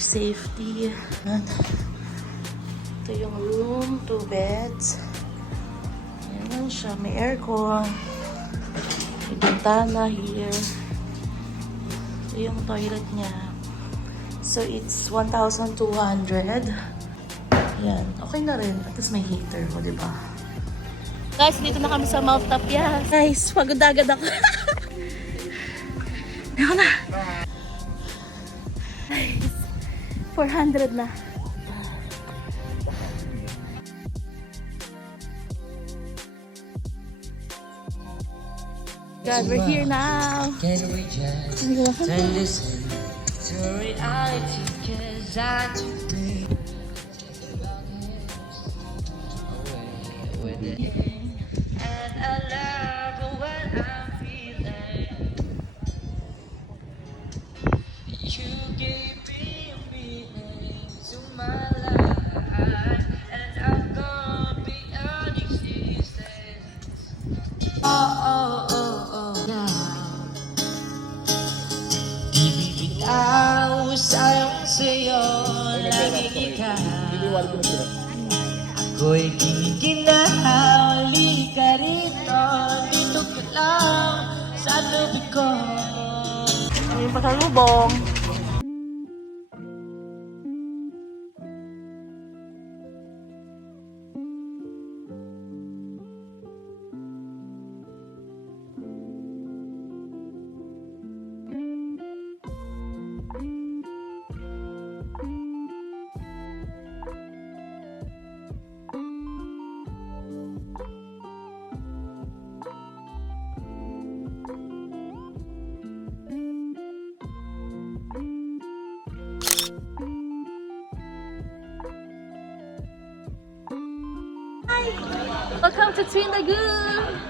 safety. Ayan. Ito yung room, 2 beds. Ayan lang siya, may aircon. May bintana here. Ito yung toilet niya. So it's 1,200. Ayan, okay na rin. At least may heater mo, diba? Guys, dito na kami sa Mount Tapia. Guys, pagod agad ako. Ako na. Guys, 400 na. God, we're here now. Can we just turn this into reality? 'Cause I do think with it. And I love what I'm feeling. You gave me a meaning to my life, and I'm gonna be an existence. Now. Di bibitaw sayang sa'yo, lagi ikaw. Ako'y giniginaw, halika rito, dito ka lang sa lubid ko. May pasalubong. Welcome to Twin Lagoon!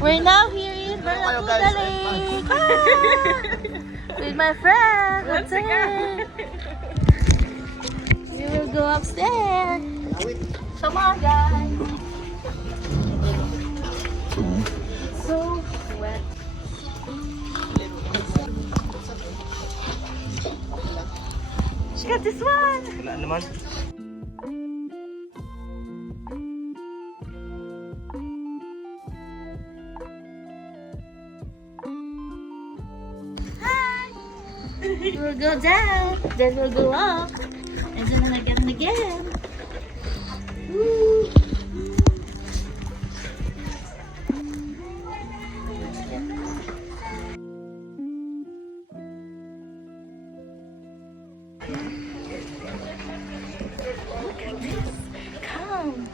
We're now here in Barracuda Lake! With my friend! What's up? We will go upstairs! Come on, guys! So wet. Got this one! Wala naman. Hi! We'll go down, then we'll go up, and then again. Woo! Look at this. Come.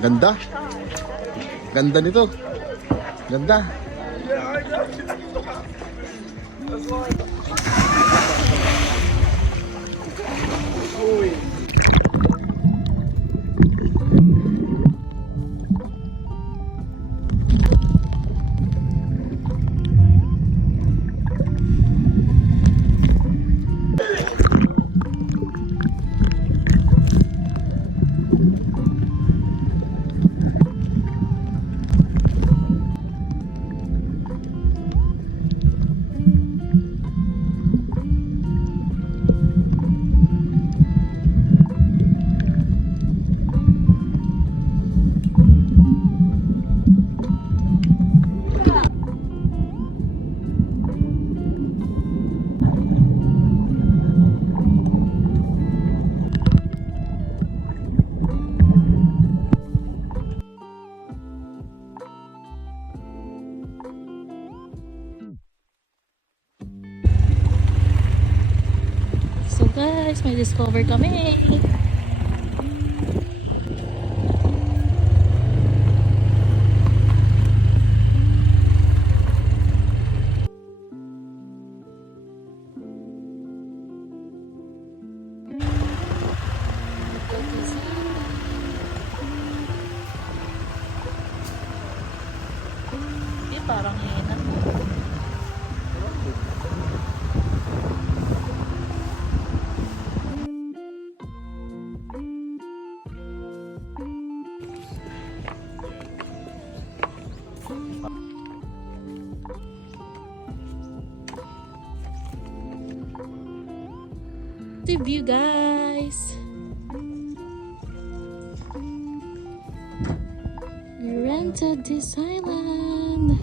Ganda. Ganda nito. Ganda. So guys, may discover kami. Parang hina. The view, guys. We rented this island.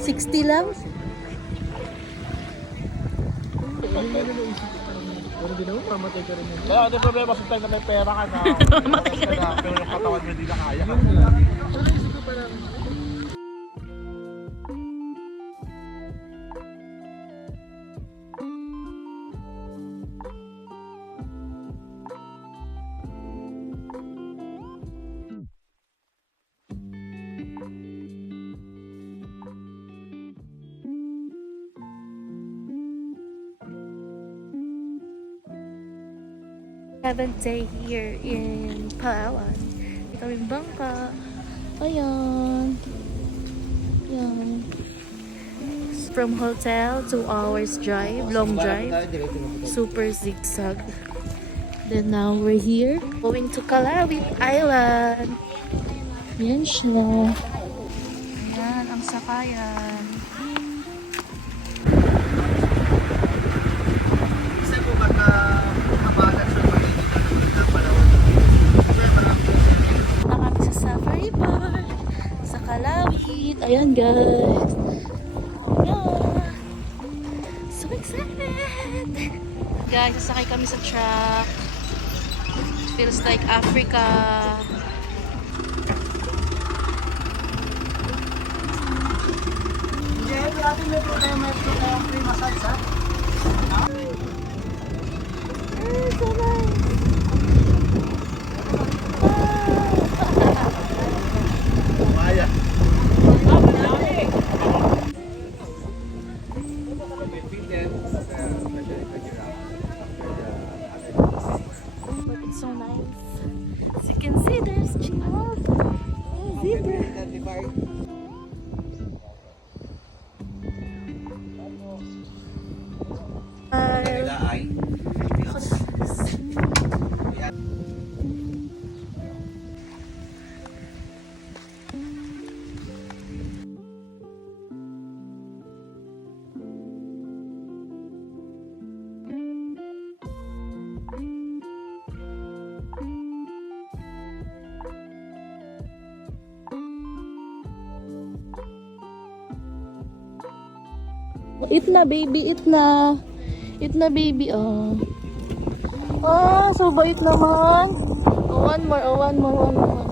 $60 lang? Kaya ano problema sa time na may pera ka na, mamatay ka na, pero yung katawan mo hindi na kaya. Seventh day here in Palawan. Ito yung bangka. Ayan. Ayan. From hotel, 2 hours drive, long drive. Super zigzag. Then now we're here, going to Calawit Island. Yan siya. Ayan, ang sakayan. Punta kami sa Safari Park, sa Calawit. Ayan guys. Ayan. So excited! Guys, sasakay kami sa truck. It feels like Africa. So nice. Maya. But it's so nice. As you can see, there's giraffe. Oh, zebra. Eat na, baby. Eat na. Eat na, baby. Oh. Ah, so bait naman. Oh, one more. Oh, one more. One more.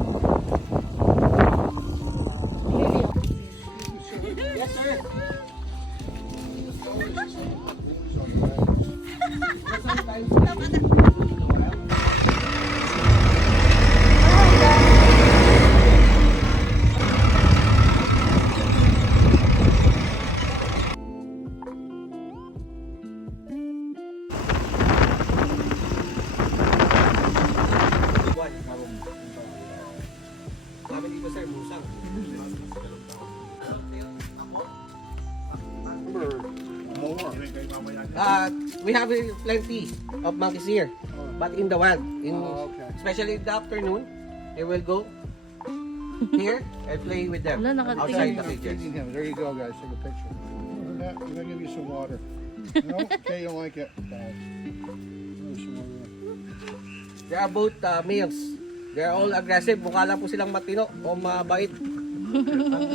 Baby, oh. Yes, sir. Namin dito, sir, musang. We have plenty of monkeys here, but in the wild, especially in the afternoon, they will go here and play with them Wala, nakatingin. outside the cages. Feeding him. There you go, guys. Take a picture. Yeah, we're gonna give you some water. No, okay, you don't like it. Bad. There's some water. They are both males. They are all aggressive. Mukha lang po silang matino o mabait.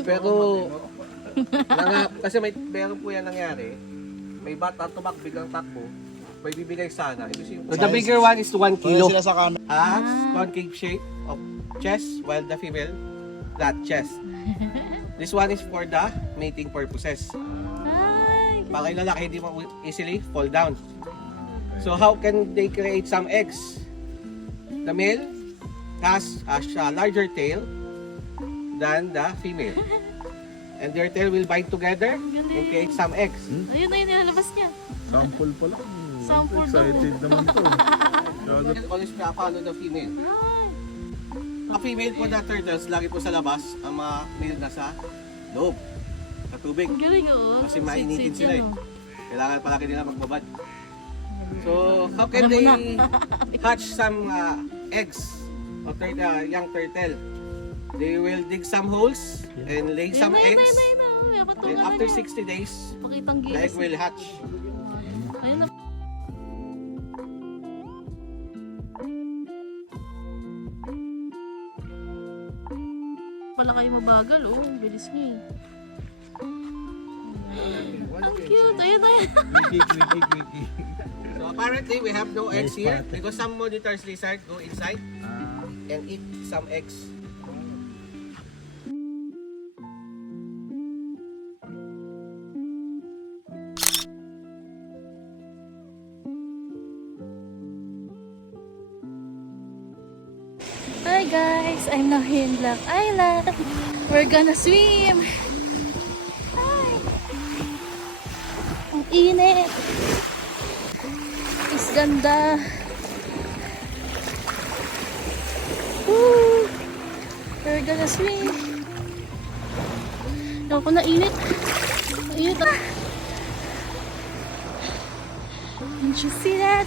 Pero, kasi meron po yan nangyari. May bata tumak biglang takbo. May bibigay sana. So the bigger one is 1 kilo. Sila sa camera. Has concave shape of chest, while the female, flat chest. This one is for the mating purposes. Hi. Para yung lalaki hindi mo easily fall down. So how can they create some eggs? The male has a larger tail than the female. And their tail will bind together and create some eggs. Ayun na yung nilalabas niya. Sample pa lang. Sample Excited naman to. You always follow the female. Hi. Ang female po na turtles, lagi po sa labas, ang mga male nasa loob, sa tubig. Ang galing, oh. Kasi mainitin Sweet-sweet sila yan, eh. oh. Kailangan palagi nila magbabad. So, how can they hatch some eggs of young turtle? They will dig some holes and lay some eggs. Ayun, And after 60 days, pakitang the egg gilas. will hatch. Ayun na. Pala kayo mabagal, oh. Ang bilis niyo eh. Ang cute. Ayun, ayun. So apparently we have no eggs here because some monitors lizard go inside and eat some eggs. Hi guys, I'm now here in Black Island. We're gonna swim. Hi. Ang init. Is ganda. Woo. We're gonna swim. Ako na init. Init ah. Did you see that?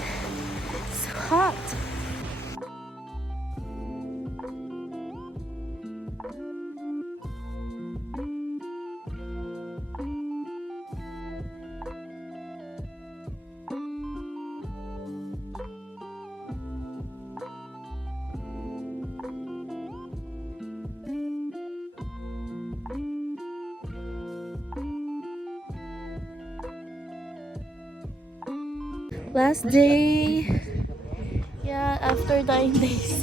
It's hot. Last day. Yeah, after 9 days.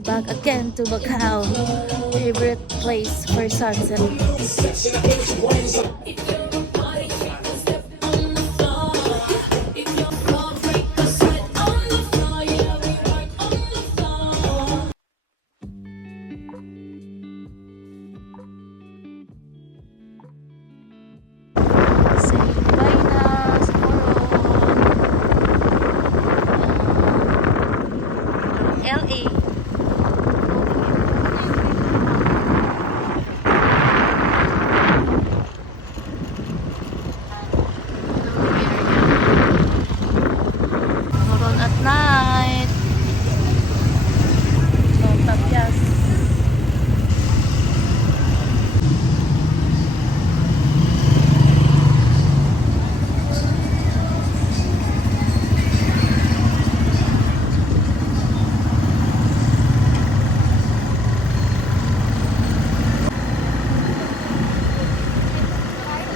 Back again to Macau. Favorite place for sunset. Say bye na sa Coron. LA. Coron at night. So, tapias.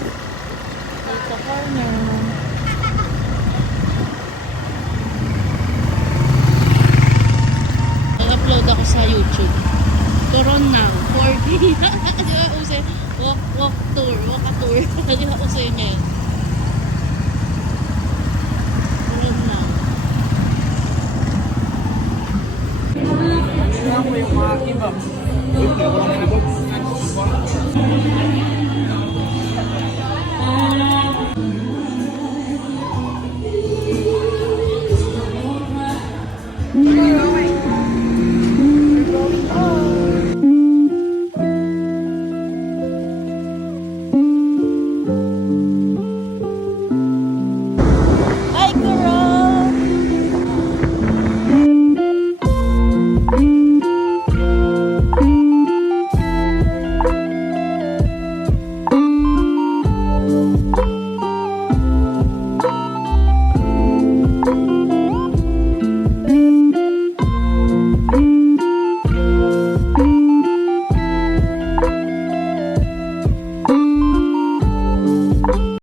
Dito corner. Nag-upload ako sa YouTube. Coron now, 4D. Di ba uso? Walk tour, walk a tour. Di ba uso yun ngayon? Coron now.